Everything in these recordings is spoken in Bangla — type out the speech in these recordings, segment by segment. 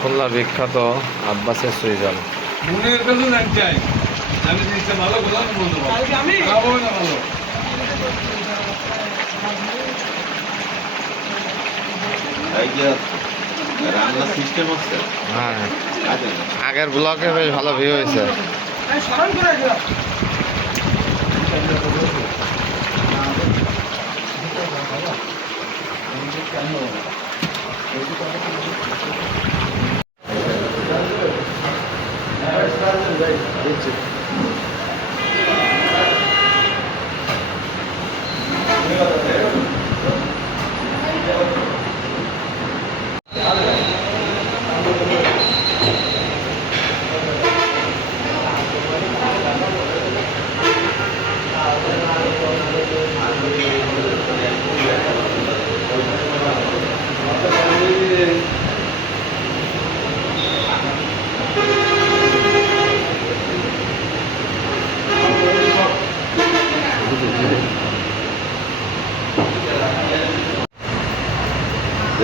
খুলনা বিখ্যাত আব্বাসের সুইজাল। মনের কাছে জানতে চাই, আমি জিনিসটা ভালো বললাম বলতে পারবো না ভালো। রান্নার সিস্টেম হচ্ছে। হ্যাঁ, আগের ব্লকে বেশ ভালো ভিউ হয়েছে।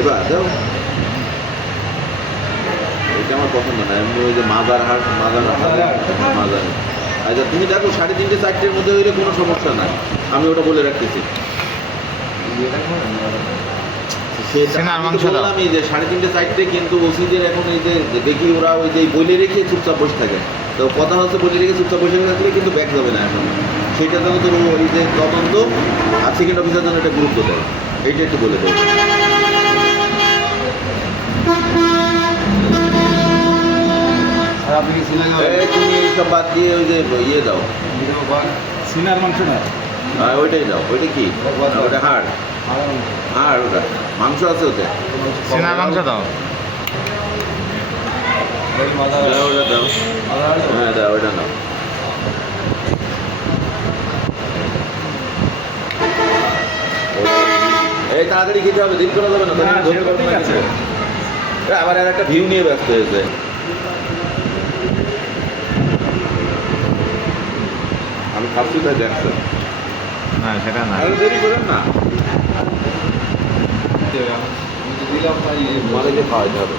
এবার দাও, এটা আমার পছন্দ না। এমনি ওই যে মাজার হাট, মাজার আচ্ছা তুমি দেখো 3:30 4টের মধ্যে হইলে কোনো সমস্যা নাই, আমি ওটা বলে রাখতেছি। বললাম এই যে 3:30 4টে, কিন্তু ওসিদের এখন এই যে দেখি ওরা ওই যে বলে রেখে চুপচাপ বসে থাকে। তো কথা হচ্ছে বলে রেখে চুপচাপ বসে থাকলে কিন্তু ব্যাক যাবে না এখন। সেটা জন্য তোর ওই যে তদন্ত আর সেকেন্ড অফিসার জন্য একটা গুরুত্ব দেয়, এইটা একটু বলে দেয়। তুমি এইসব বাদ দিয়ে ওই যে ইয়ে দাও, সিনার মাংস না, ওইটাই দাও। ওইটা কি? ওটা হাড়, ওটা মাংস আছে ওতে। সিনা মাংস দাও। ওটা দাও, হ্যাঁ দাও, ওইটা দাও। এই তাড়াতাড়ি খেতে হবে, দেরি করা যাবে না। আবার আর একটা ভিউ নিয়ে ব্যস্ত হয়েছে। আমি খাচ্ছি তাই দেখছো না, সেটা না। দেরি করেন না, মালিকে খাওয়াইতে হবে।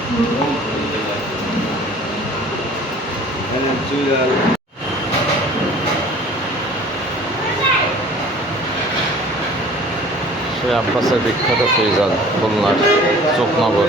সে আব্বাসের বিখ্যাত সুইজাল খুলনার চোখনগর।